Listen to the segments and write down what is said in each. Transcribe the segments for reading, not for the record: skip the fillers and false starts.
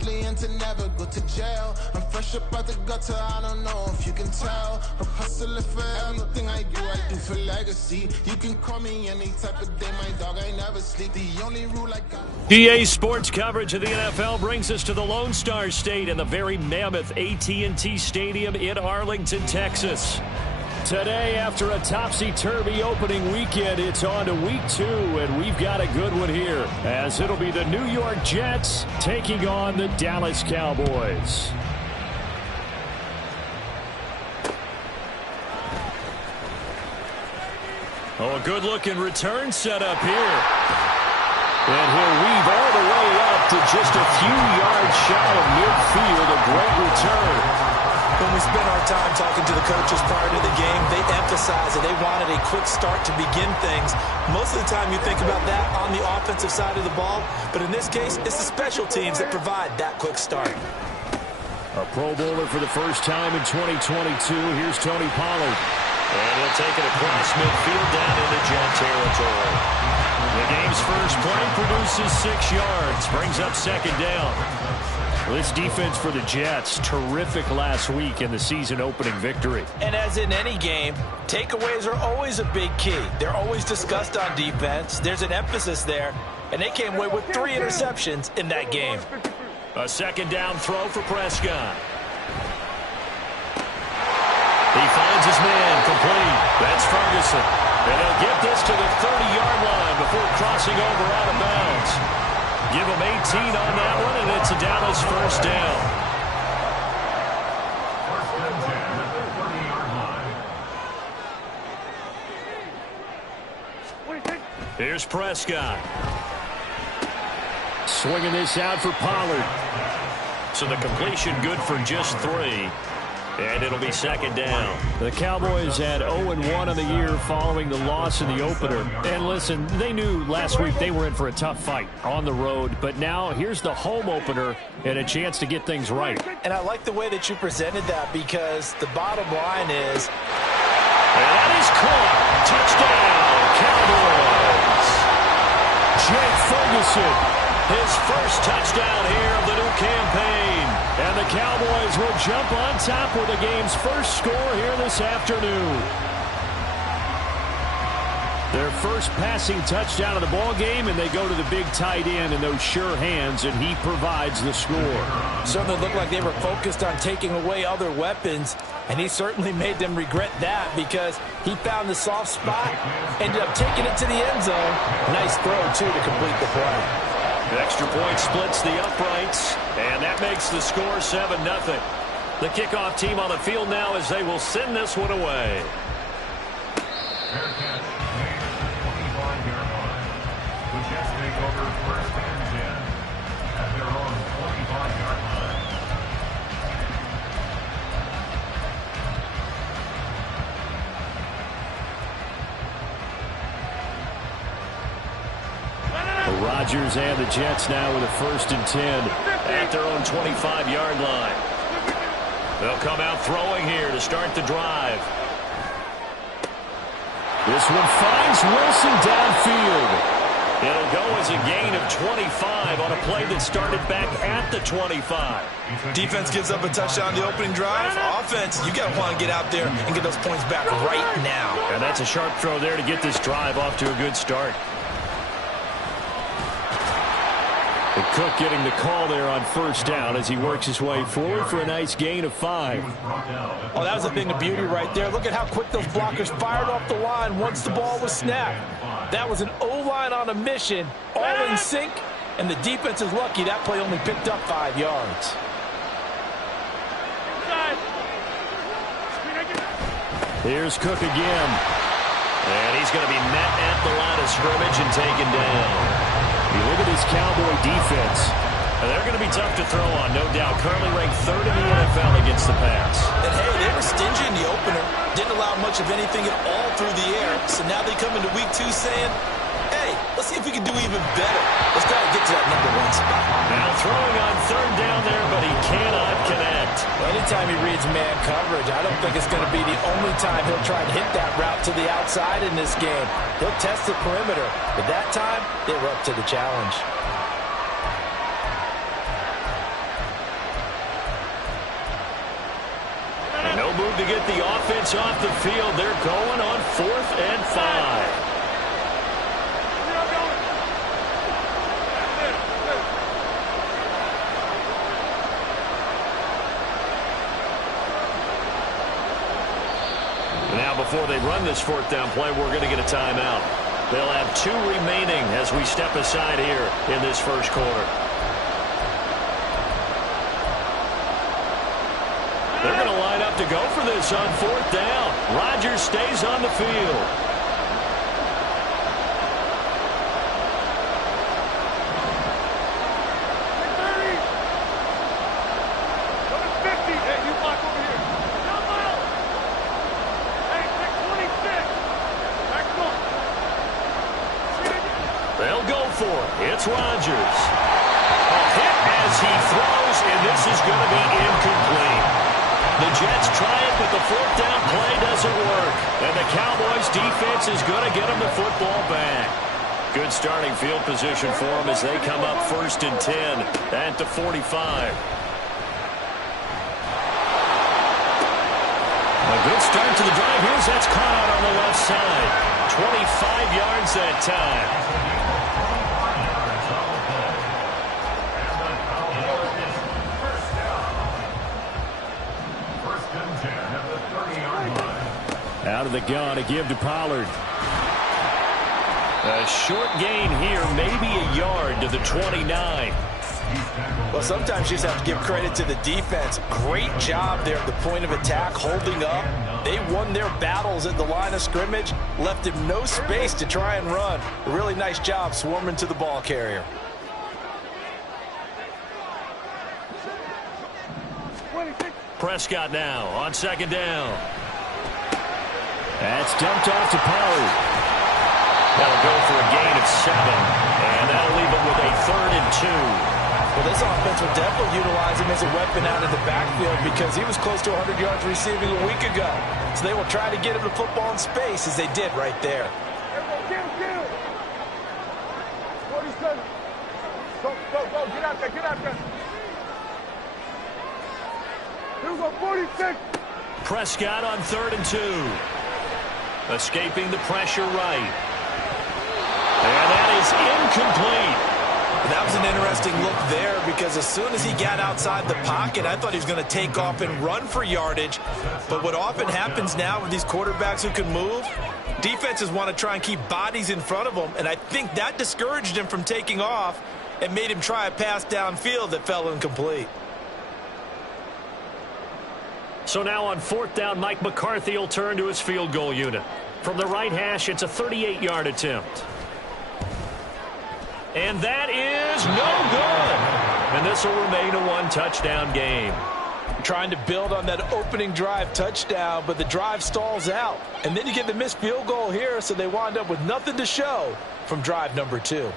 monthly and to never go to jail. I'm fresh up out the gutter, I don't know if you can tell. I'm hustling for everything I do for legacy. You can call me any type of day, my dog, I never sleep. The only rule I got. EA Sports coverage of the NFL brings us to the Lone Star State and the very mammoth AT&T Stadium in Arlington, Texas. Today, after a topsy-turvy opening weekend, it's on to week 2, and we've got a good one here, as it'll be the New York Jets taking on the Dallas Cowboys. Oh, a good-looking return setup here. And he'll weave all the way up to just a few yards shy of midfield. A great return. When we spent our time talking to the coaches prior to the game, they emphasized that they wanted a quick start to begin things. Most of the time you think about that on the offensive side of the ball, but in this case, it's the special teams that provide that quick start. A Pro Bowler for the first time in 2022. Here's Tony Pollard. And he'll take it across midfield down into Jet territory. The game's first play produces 6 yards, brings up second down. This defense for the Jets, terrific last week in the season-opening victory. And as in any game, takeaways are always a big key. They're always discussed on defense. There's an emphasis there, and they came away with 3 interceptions in that game. A second down throw for Prescott. He finds his man complete. That's Ferguson. And he'll get this to the 30-yard line before crossing over out of bounds. Give him 18 on that one, and it's a Dallas first down. Here's Prescott. Swinging this out for Pollard. So the completion good for just 3. And it'll be second down. The Cowboys had 0-1 on the year following the loss in the opener. And listen, they knew last week they were in for a tough fight on the road. But now here's the home opener and a chance to get things right. And I like the way that you presented that, because the bottom line is... And that is caught. Touchdown, Cowboys. Jake Ferguson, his first touchdown here of the new campaign. And the Cowboys will jump on top with the game's first score here this afternoon. Their first passing touchdown of the ball game, and they go to the big tight end in those sure hands, and he provides the score. Certainly looked like they were focused on taking away other weapons, and he certainly made them regret that, because he found the soft spot, ended up taking it to the end zone. Nice throw, too, to complete the play. The extra point splits the uprights, and that makes the score 7-0. The kickoff team on the field now as they will send this one away. Rodgers and the Jets now with a 1st and 10 at their own 25-yard line. They'll come out throwing here to start the drive. This one finds Wilson downfield. It'll go as a gain of 25 on a play that started back at the 25. Defense gives up a touchdown the opening drive. Offense, you got to want to get out there and get those points back right now. And that's a sharp throw there to get this drive off to a good start. And Cook getting the call there on 1st down as he works his way forward for a nice gain of 5. Oh, that was a thing of beauty right there. Look at how quick those blockers fired off the line once the ball was snapped. That was an O-line on a mission, all in sync, and the defense is lucky that play only picked up 5 yards. Here's Cook again. And he's going to be met at the line of scrimmage and taken down. You look at this Cowboy defense. They're going to be tough to throw on, no doubt. Currently ranked 3rd in the NFL against the pass. And, hey, they were stingy in the opener. Didn't allow much of anything at all through the air. So now they come into week 2 saying, hey, let's see if we can do even better. Let's try to get to that #1 spot. Now throwing on 3rd down there, but he cannot connect. Well, anytime he reads man coverage, I don't think it's going to be the only time he'll try to hit that route to the outside in this game. He'll test the perimeter, but that time, they were up to the challenge. move to get the offense off the field. They're going on 4th and 5. Now, before they run this 4th down play, we're going to get a timeout. They'll have 2 remaining as we step aside here in this first quarter. They're going to line up to go for this on 4th down. Rodgers stays on the field. They'll go for it. It's Rodgers. A hit as he throws, and this is going to be incomplete. The Jets try it, but the 4th down play doesn't work. And the Cowboys defense is going to get them the football back. Good starting field position for them as they come up 1st and 10 at the 45. A good start to the drive. Here's that's caught out on the left side. 25 yards that time. Out of the gun to give to Pollard. A short gain here, maybe a yard to the 29. Well, sometimes you just have to give credit to the defense. Great job there at the point of attack, holding up. They won their battles at the line of scrimmage, left him no space to try and run. A really nice job swarming to the ball carrier. Prescott now on 2nd down. That's dumped off to Pollard. That'll go for a gain of 7. And that'll leave him with a 3rd and 2. Well, this offense will definitely utilize him as a weapon out of the backfield because he was close to 100 yards receiving a week ago. So they will try to get him the football in space as they did right there. 47. Go, get out there, Here we go, 46. Prescott on 3rd and 2. Escaping the pressure right. And that is incomplete. That was an interesting look there because as soon as he got outside the pocket, I thought he was going to take off and run for yardage. But what often happens now with these quarterbacks who can move, defenses want to try and keep bodies in front of them, and I think that discouraged him from taking off and made him try a pass downfield that fell incomplete. So now on 4th down, Mike McCarthy will turn to his field goal unit. From the right hash, it's a 38-yard attempt. And that is no good. And this will remain a 1-touchdown game. Trying to build on that opening drive touchdown, but the drive stalls out. And then you get the missed field goal here, so they wind up with nothing to show from drive number 2.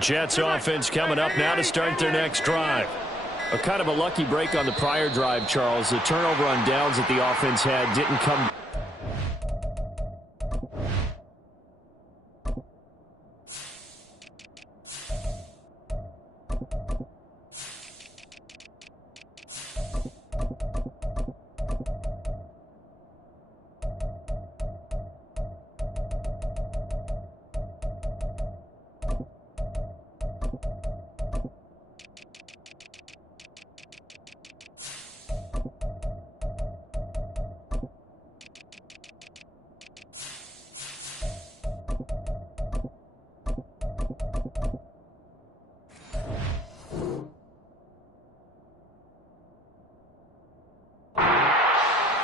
Jets offense coming up now to start their next drive. A kind of a lucky break on the prior drive, Charles. The turnover on downs that the offense had didn't come.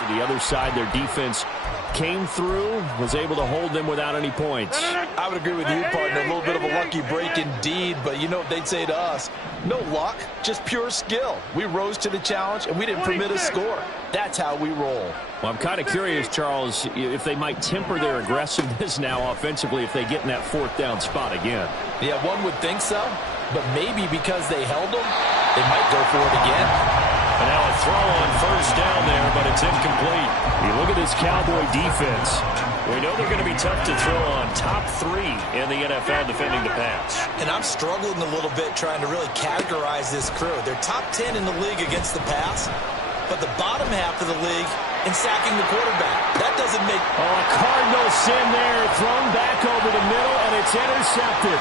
The other side, their defense came through, was able to hold them without any points. I would agree with you, partner. A little bit of a lucky break indeed, but you know what they'd say to us? No luck, just pure skill. We rose to the challenge, and we didn't permit a score. That's how we roll. Well, I'm kind of curious, Charles, if they might temper their aggressiveness now offensively if they get in that fourth down spot again. Yeah, one would think so, but maybe because they held them, they might go for it again. And now a throw on first down there, but it's incomplete. You look at this Cowboy defense. We know they're going to be tough to throw on. Top 3 in the NFL defending the pass. And I'm struggling a little bit trying to really categorize this crew. They're top 10 in the league against the pass, but the bottom half of the league in sacking the quarterback. That doesn't make... Oh, a Cardinal sin there. Thrown back over the middle, and it's intercepted.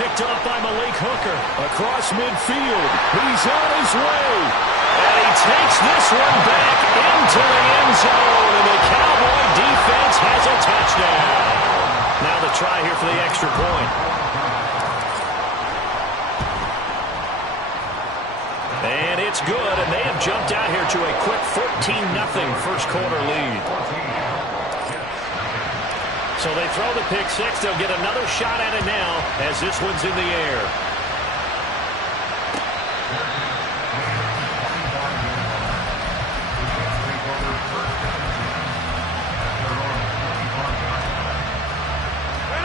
Picked off by Malik Hooker. Across midfield. He's on his way. And he takes this one back into the end zone. And the Cowboy defense has a touchdown. Now the try here for the extra point. And it's good. And they have jumped out here to a quick 14-0 first quarter lead. So they throw the pick six. They'll get another shot at it now as this one's in the air.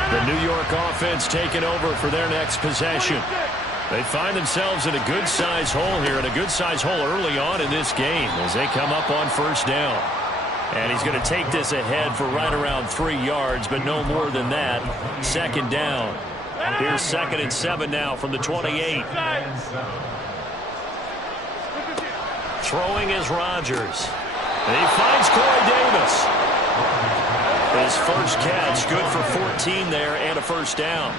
The New York offense taking over for their next possession. They find themselves in a good-sized hole here, and a good-sized hole early on in this game as they come up on first down. And he's going to take this ahead for right around 3 yards, but no more than that. Second down. Here's 2nd and 7 now from the 28. Throwing is Rodgers. And he finds Corey Davis. His first catch, good for 14 there and a first down.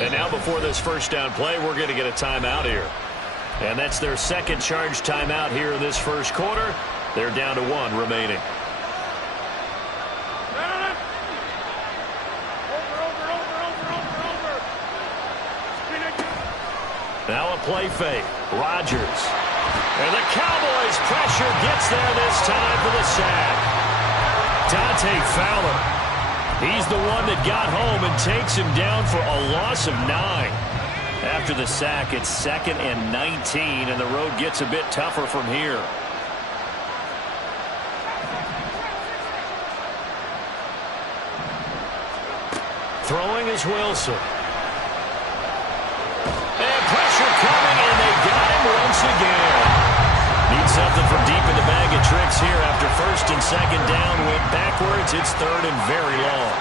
And now before this first down play, we're going to get a timeout here. And that's their second charge timeout here in this first quarter. They're down to 1 remaining. Now a play fake. Rodgers. And the Cowboys pressure gets there this time for the sack. Dante Fowler. He's the one that got home and takes him down for a loss of 9. After the sack, it's 2nd and 19, and the road gets a bit tougher from here. Throwing is Wilson. And pressure coming, and they got him once again. Need something from deep in the bag of tricks here after 1st and 2nd down. Went backwards. It's 3rd and very long.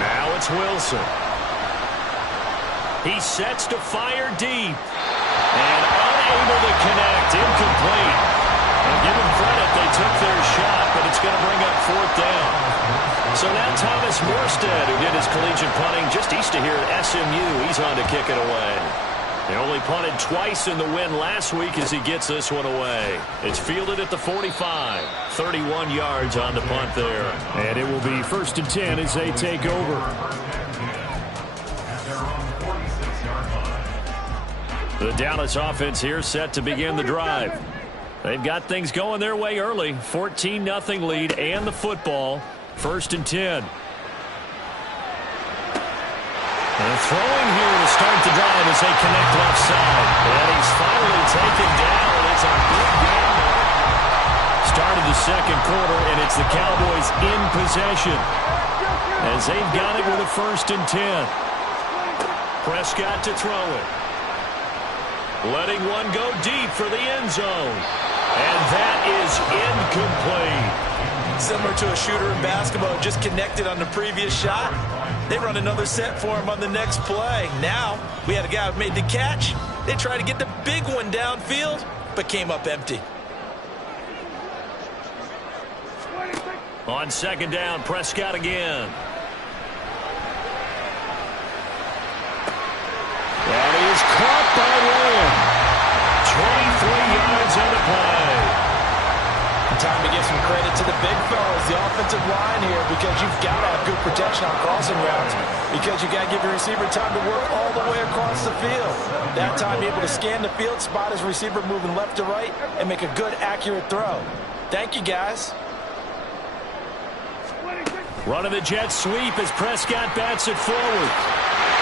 Now it's Wilson. He sets to fire deep. And unable to connect. Incomplete. And give them credit. They took their shot, but it's going to bring up 4th down. So now Thomas Morstead, who did his collegiate punting just east of here at SMU, he's on to kick it away. They only punted twice in the win last week as he gets this one away. It's fielded at the 45. 31 yards on the punt there. And it will be 1st and 10 as they take over. The Dallas offense here set to begin the drive. They've got things going their way early. 14-0 lead and the football. 1st and 10. And throwing here to start the drive as they connect left side. And he's finally taken down. It's a big gamble. Started the second quarter, and it's the Cowboys in possession as they've got it with a 1st and 10. Prescott to throw it. Letting one go deep for the end zone. And that is incomplete. Similar to a shooter in basketball, just connected on the previous shot. They run another set for him on the next play. Now, we had a guy who made the catch. They tried to get the big one downfield, but came up empty. On 2nd down, Prescott again. That is caught by Lamb. 23 yards on the play. time to give some credit to the big fellas, the offensive line here, because you've got to have good protection on crossing routes, because you got to give your receiver time to work all the way across the field. That time, be able to scan the field, spot his receiver moving left to right, and make a good, accurate throw. Thank you, guys. Running the jet sweep as Prescott bats it forward.